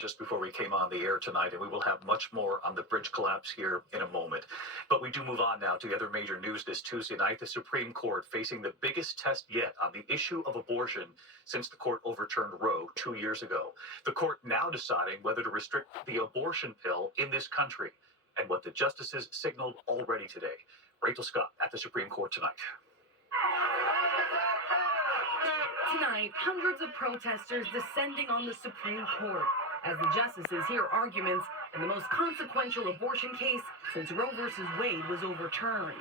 just before we came on the air tonight, and we will have much more on the bridge collapse here in a moment. But we do move on now to the other major news this Tuesday night. The Supreme Court facing the biggest test yet on the issue of abortion since the court overturned Roe 2 years ago. The court now deciding whether to restrict the abortion pill in this country, and what the justices signaled already today. Rachel Scott at the Supreme Court tonight. Tonight, hundreds of protesters descending on the Supreme Court as the justices hear arguments in the most consequential abortion case since Roe v. Wade was overturned.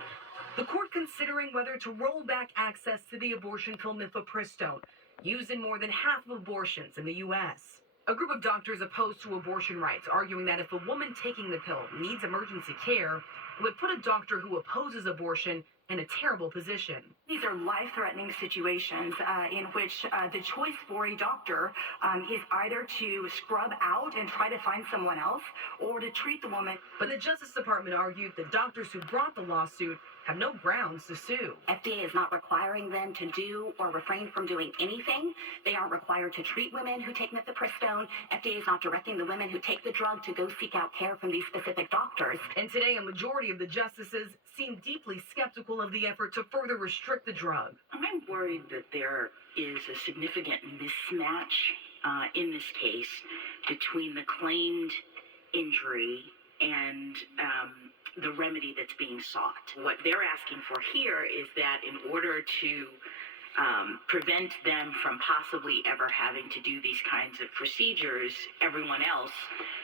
The court considering whether to roll back access to the abortion pill mifepristone, used in more than half of abortions in the U.S. A group of doctors opposed to abortion rights, arguing that if a woman taking the pill needs emergency care, it would put a doctor who opposes abortion in a terrible position. These are life-threatening situations in which the choice for a doctor is either to scrub out and try to find someone else or to treat the woman. But the Justice Department argued that doctors who brought the lawsuit have no grounds to sue. FDA is not requiring them to do or refrain from doing anything. They aren't required to treat women who take mifepristone. FDA is not directing the women who take the drug to go seek out care from these specific doctors. And today, a majority of the justices seem deeply skeptical of the effort to further restrict the drug. I'm worried that there is a significant mismatch in this case between the claimed injury and the remedy that's being sought. What they're asking for here is that in order to prevent them from possibly ever having to do these kinds of procedures, everyone else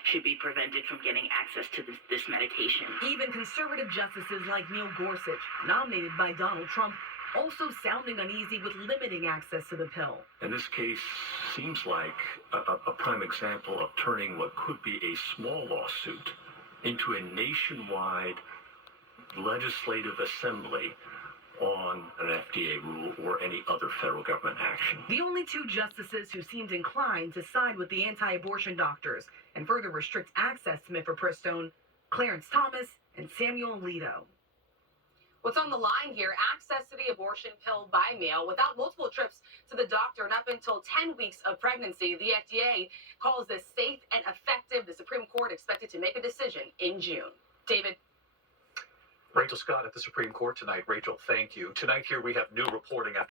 should be prevented from getting access to this medication. Even conservative justices like Neil Gorsuch, nominated by Donald Trump, also sounding uneasy with limiting access to the pill. And this case seems like a prime example of turning what could be a small lawsuit into a nationwide legislative assembly on an FDA rule or any other federal government action. The only two justices who seemed inclined to side with the anti-abortion doctors and further restrict access to mifepristone, Clarence Thomas and Samuel Alito. What's on the line here? Access to the abortion pill by mail without multiple trips to the doctor and up until 10 weeks of pregnancy. The FDA calls this safe and effective. The Supreme Court expected to make a decision in June. David. Rachel Scott at the Supreme Court tonight. Rachel, thank you. Tonight here we have new reporting after